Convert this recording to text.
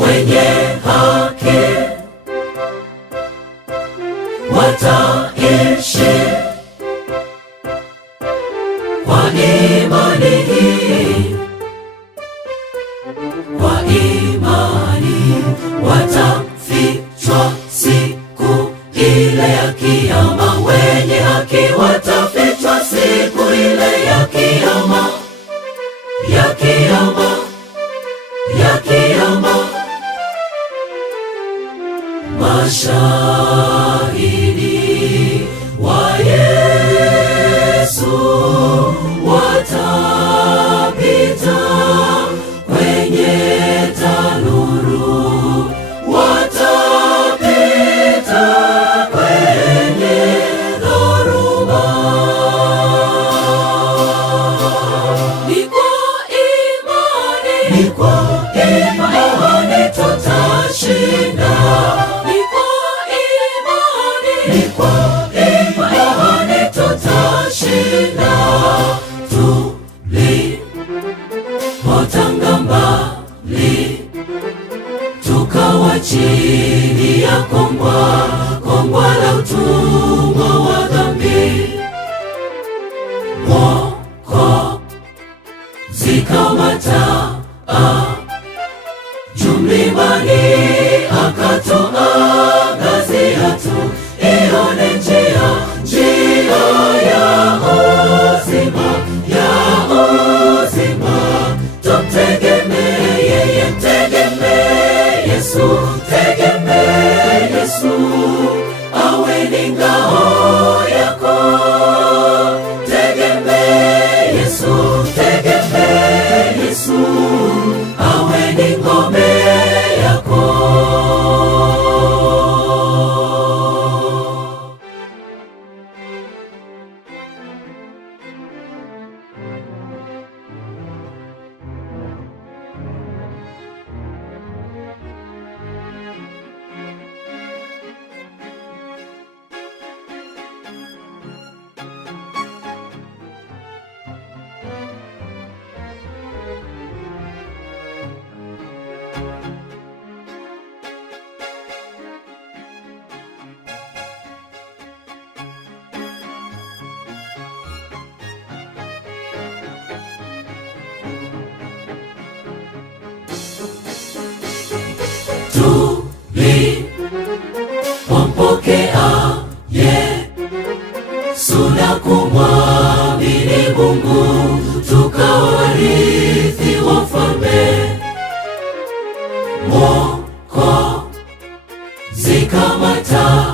wenye haki wataishi kwa imani hii, kwa imani watafichwa siku ile ya kiyama. Wenye haki watafichwa siku ile ya kiyama, ya kiyama, ya kiyama. Mashahidi wa Yesu watapita kwenye tanuru, watapita kwenye dhoruba. Ni kwa imani, ni kwa imani tutashinda. Ni kwa imani tutashinda. Tulipotanga mbali, tukawa chini ya kongwa la utumwa wa dhambi, Mwokozi kawataa juu mlimani, akatuangazia tuione njia ya uzima, ya uzima. Tumtegemee yeye, mtegemee Yesu, tegemee Yesu, awe ni ngao yako. Tegemee Yesu, tegemee Yesu, awe ni ngome yako. Tulipompokea Yesu na kumwamini Mungu, tukawa warithi wa ufalme. Mwokozi kama taa